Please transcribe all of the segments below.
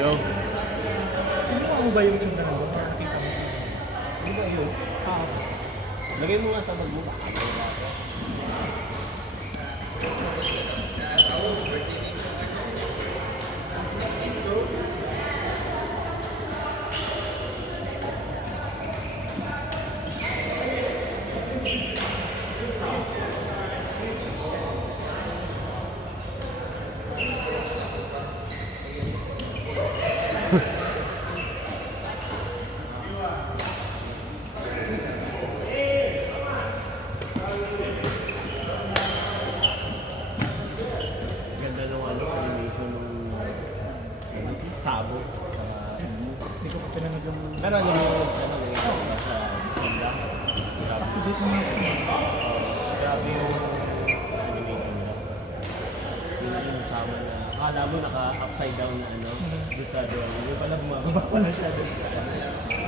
Yo. Kinuha mo ba yung tune na nandun? Nakita mo siya. Ano ba yun? Ah, Lagay mo nga sa bag mo. Ganda ng animation ng sabo. hindi ko pa pinanood yung... Pero alam mo, sa Honda. Update mo nga siya. Grabe yung animation nila. Yung sama na, akala mo naka-upside down na ano, doon sa doon. Hindi pala bumababa pala siya doon.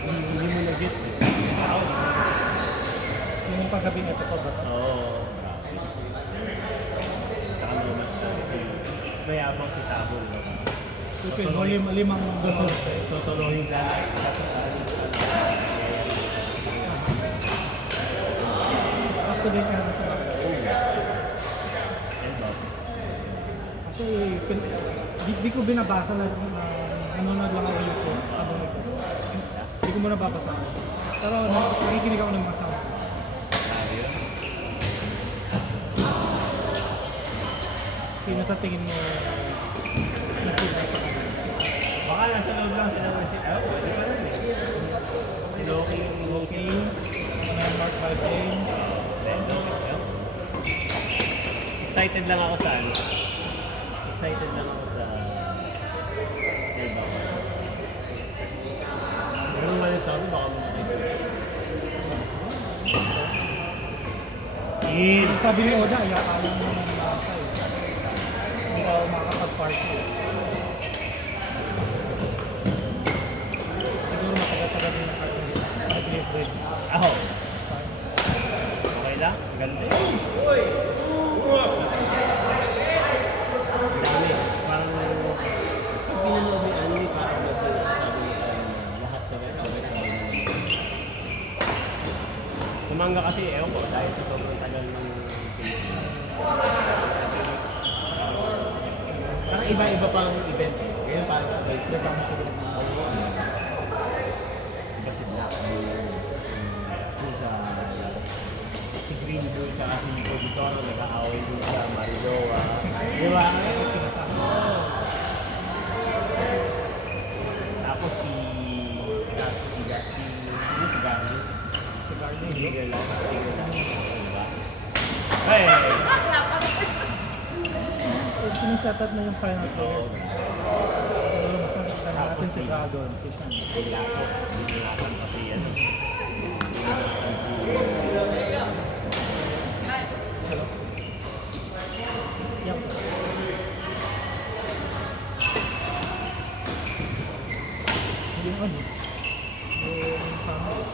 Hindi mo na-gets eh. Yung pagkabing episode ba ito? Oo, grabe. Tsaka naman si mayabang si Sabo, no? Okay, mo limang... Sosolohin sa Up to date ka na sa... Kasi di ko binabasa na nanonood lang ako YouTube habang nagpo. Hindi ko muna babasa. Pero nakikinig ako ng mga sound. Sino sa tingin mo nag-feedback sa kanya? Baka nasa loob lang sila ng sit out. Pwede pa rin eh. Si Loki, Mark by James. Excited lang ako sa ano. Excited lang ako sa Elba. Pero nga yung sabi, baka mag-excited. Sabi ni Oda, ayakalan mo ng bata eh. Hindi ka makakapag-party eh. Siguro matagal-tagal din ang pag-release din. Ako. Okay lang? Ang ganda eh. Ang dami. Parang pag pinanood mo yung anime, parang nasa sabi mo lahat sabay-sabay na naman. Tumanga kasi, ewan ko, dahil sa sobrang tagal ng finish. Parang iba-iba pang event eh. Ngayon parang sabay-sabay pang iba si Black Bull, si Green Bull, tsaka si Coditoro, nag-aaway din sa Mariloa. Di ba? Tapos si Garni. Si Garden. Tigil lang. Diba? Hey! Sinisetup na yung final players. Pero mas nakikita natin si Dragon, si Shan. Ay, laso. Hindi natin kasi yan. Hello? Yup. Yung ano? Yung family.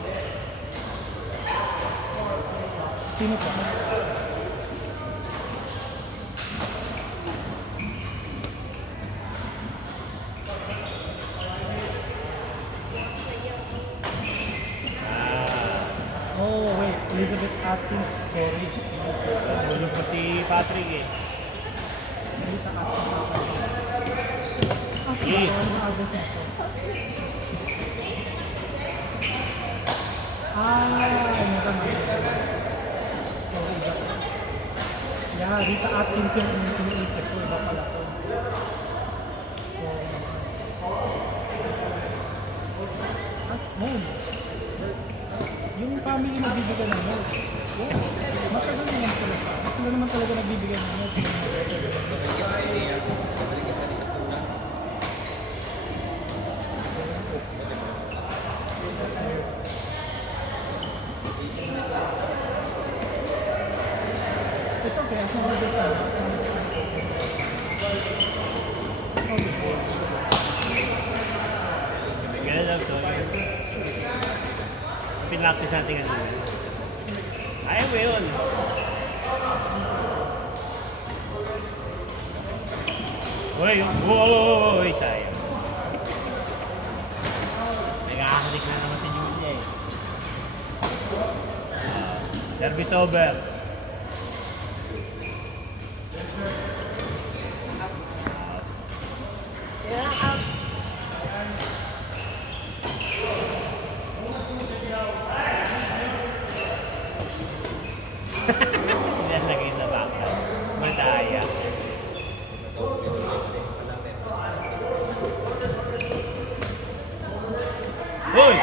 Sino pa? Oh, wait. Elizabeth Atkins. Sorry. Tulog pa si Patrick eh. Elita Atkins. Eh. Ano tama? Sorry, iba. Yeah, Rita Atkins yung iniisip ko. Iba pala to. Mode. Yung family nagbibigay ng mode. Yeah. Matagal naman sila. Sila naman talaga nagbibigay ng mode. It's okay, as long as it's okay. Ganun lang, sorry. Pinlactice natin ano. Ayaw mo yun. Uy, sayang. Service over. Nilalagay sa baka. Madaya. Hoy!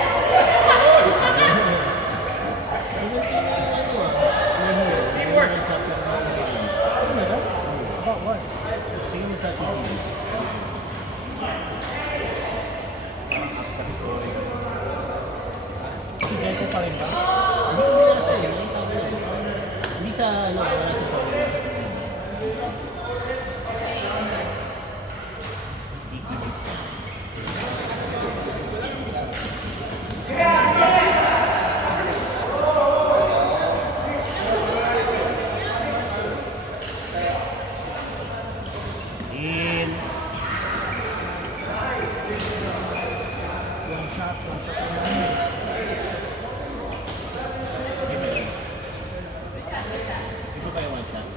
Teamwork! About what? Tingin mo sa TV. Si Jelko pa rin ba? Hindi sa ano, wala sa phone. In. One shot. Ito kayo one shot.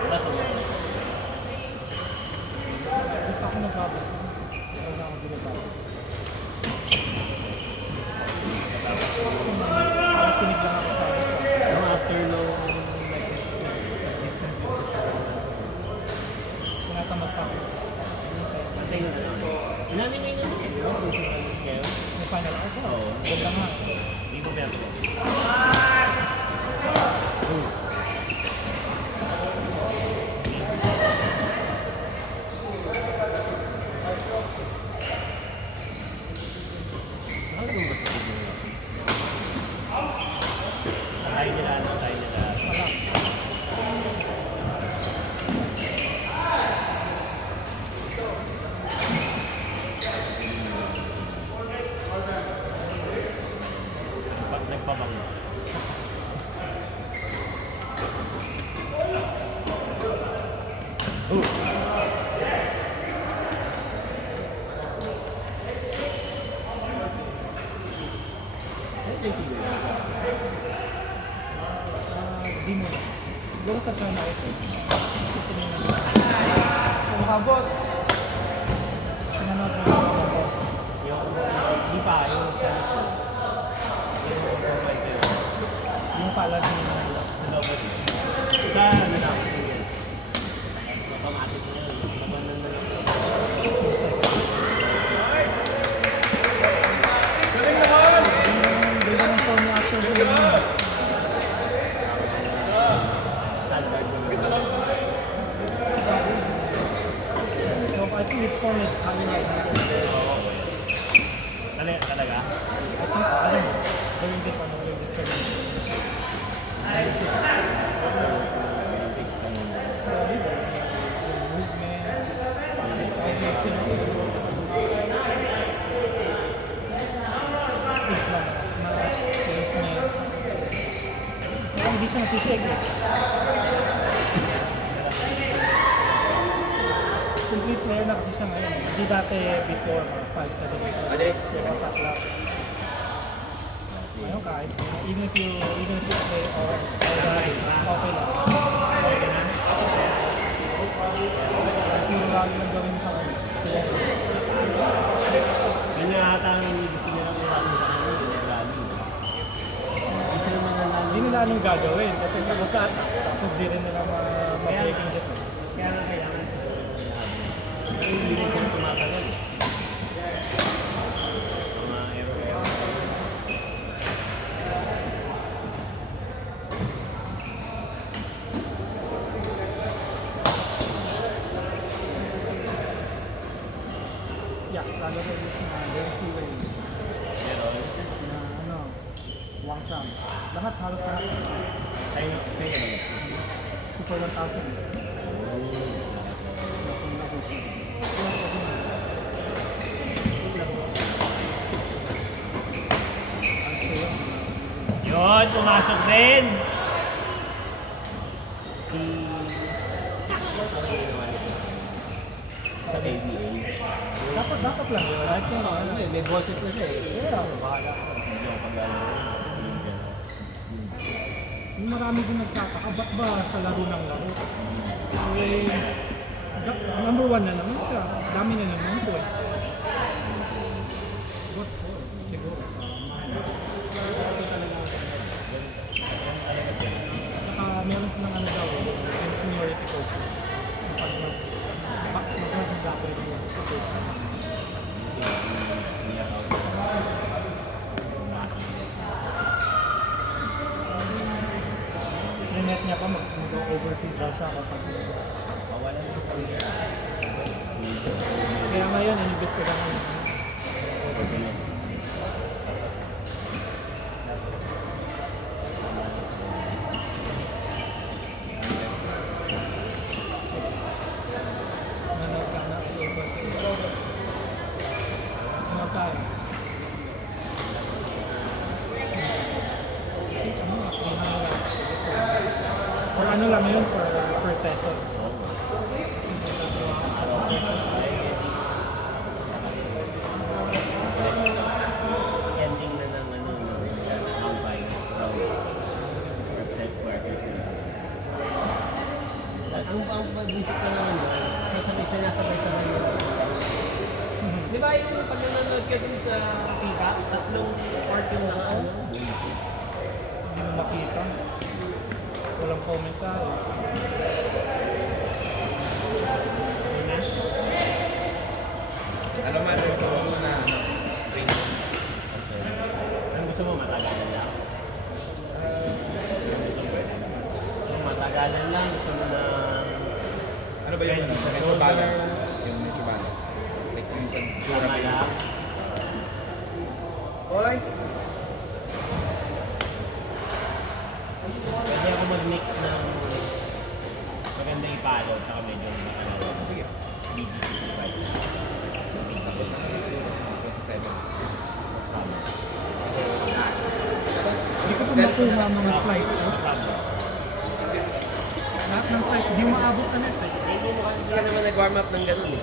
Wala sa mga. Gusto ako nagbago. Wala ako ginagawa. Sinig lang ako sa Ano after no distant view. Tinatamad pa ako. Pantay na lang. Inanimay na naman. Kayo? Yung final arc ko. Oo. Ganda nga. Hindi ko meron. Tayo nila, ano, tayo nila. Wala. Nagpabango. Di mo na. Siguro sa turn out. Kung habot. Sinanod mo na ako. Di pa, yung sa Yung pala din na sa lobot. Sa ano lang, single. Automatic na yun. Labanan na lang. ganda ng phone niya after the game. Standard naman. So I think his phone is high right now. Talaga? I think so. I don't know. During this period. So, yung movement, pauses, you know. Speed lang, smash, placement. Pero hindi siya nasisig eh. Complete player na kasi siya ngayon. Hindi dati before, 5-7 years ago. Kaya patlap. Ano kahit, even if you play all guys, okay lang. Okay na? Yung lagi lang gawin sa kanya. Yun yung ata ang gusto nila ng iwasan sa kanya, yung rally. Hindi sila mananalo. Hindi nila anong gagawin kasi kung saan tapos di rin nila ma-breaking the thing. Kaya nga kailangan sila hindi rin sila tumatagal. Mga error. Yeah, lalo sa is na Legacy Way, Pero, na ano, Wang Chang. Lahat, halos lahat. tayo ano? Super 1,000. Yun, pumasok din! Si... sa KBA. Dapat lang yun. Kahit yung ano eh, may boses na siya eh. Yeah. Bahala ka. Hindi ako pag-alam. Yung gano'n. Yung marami din nagtataka, ba't ba sa laro ng laro? Eh, number 1 na naman siya. Dami na naman points. What for? Siguro. Saka meron silang ano daw, yung seniority coach. Pag mas mag-graduate mo sa coach. Net niya pa mag-overseas daw siya kapag Mawalan mo kami. kaya ngayon, inimbestigan ko. Nanood ka na overseas. Ano tayo? Or ano lang yun per session. Ending na ng ano, campaign from Represent Marcus. Ang pag-isip ko naman doon, sabay-sabay yun. Di ba yung pag nanonood ka din sa Pika, tatlong part yung naka ano? Hindi mo makita. Walang komentar. Ano man, ito mo na string. Ang gusto mo, matagalan lang? Kung matagalan lang, gusto mo na... Ano ba yung medyo balance? Yung medyo balance. Like yung sa Tama lang. Hoy! Pwede ako mag-mix ng maganda ipalo, tsaka medyo nakalawa. Sige. BG65. Tapos ano siguro? 27. Hindi ko pa makuha mga slice ko. Lahat ng slice, hindi maabot sa net eh. Hindi ka naman nag-warm up ng ganun eh.